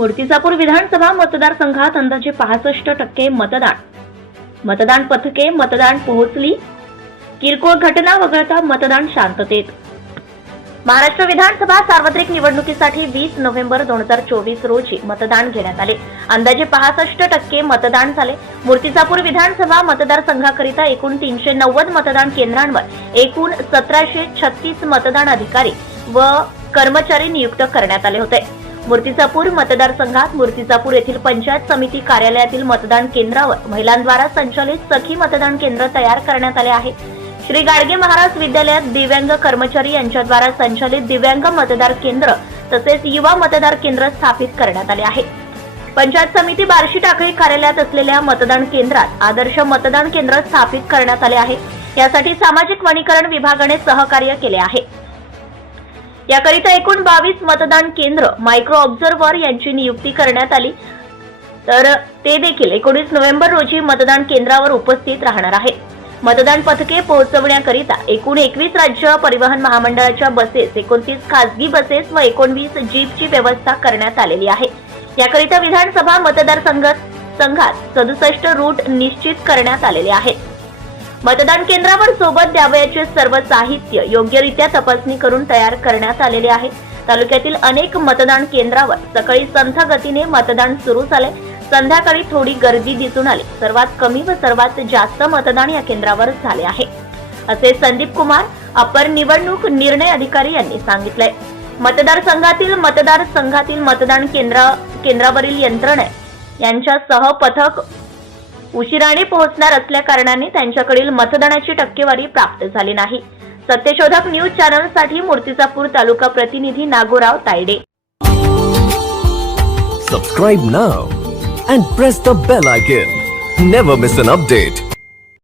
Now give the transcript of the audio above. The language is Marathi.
मूर्तिजापूर विधानसभा मतदारसंघात अंदाजे 65% मतदान पथके मतदान पोहोचली. किरकोळ घटना वगळता मतदान शांततेत. महाराष्ट्र विधानसभा सार्वत्रिक निवडणुकीसाठी 20 नोव्हेंबर 2024 रोजी मतदान घेण्यात आले. अंदाजे 65% मतदान झाले. मूर्तिजापूर विधानसभा मतदारसंघाकरिता एकूण 390 मतदान केंद्रांवर एकूण 1736 मतदान अधिकारी व कर्मचारी नियुक्त करण्यात आले होते. मूर्तिजापूर मतदारसंघात मूर्तिजापूर येथील पंचायत समिती कार्यालयातील मतदान केंद्रावर महिलांद्वारा संचालित सखी मतदान केंद्र तयार करण्यात आले आहे. श्री गाडगे महाराज विद्यालयात दिव्यांग कर्मचारी यांच्याद्वारा संचालित दिव्यांग मतदार केंद्र तसेच युवा मतदार केंद्र स्थापित करण्यात आले आहे. पंचायत समिती बार्शी टाकळी कार्यालयात असलेल्या मतदान केंद्रात आदर्श मतदान केंद्र स्थापित करण्यात आले आहे. यासाठी सामाजिक वनीकरण विभागाने सहकार्य केले आहे. याकरिता एकूण 22 मतदान केंद्र मायक्रो ऑब्झर्व्हर यांची नियुक्ती करण्यात आली. तर ते देखील 19 नोव्हेंबर रोजी मतदान केंद्रावर उपस्थित राहणार आहे. मतदान पथके पोहोचवण्याकरिता एकूण 21 राज्य परिवहन महामंडळाच्या बसेस, 29 खासगी बसेस व 19 जीपची व्यवस्था करण्यात आलेली आहे. याकरिता विधानसभा मतदारसंघात 67 रूट निश्चित करण्यात आलेले आहेत. मतदान केंद्रावर सोबत द्यावयाचे सर्व साहित्य योग्यरित्या तपासणी करून तयार करण्यात आलेले आहे. तालुक्यातील अनेक मतदान केंद्रावर सकाळी संथ गतीने मतदान सुरू झाले. संध्याकाळी थोडी गर्दी दिसून आली. सर्वात कमी व सर्वात जास्त मतदान या केंद्रावर झाले आहे, असे संदीप कुमार अपर निवडणूक निर्णय अधिकारी यांनी सांगितले. मतदारसंघातील मतदान केंद्रावरील यंत्रणा यांच्यासह पथक उशिराने पोहोचणार असल्या कारणाने त्यांच्याकडील मतदानाची टक्केवारी प्राप्त झाली नाही. सत्यशोधक न्यूज चॅनलसाठी मूर्तिजापूर तालुका प्रतिनिधी Nagorao Tayde. Subscribe now and press the bell icon. Never miss an update.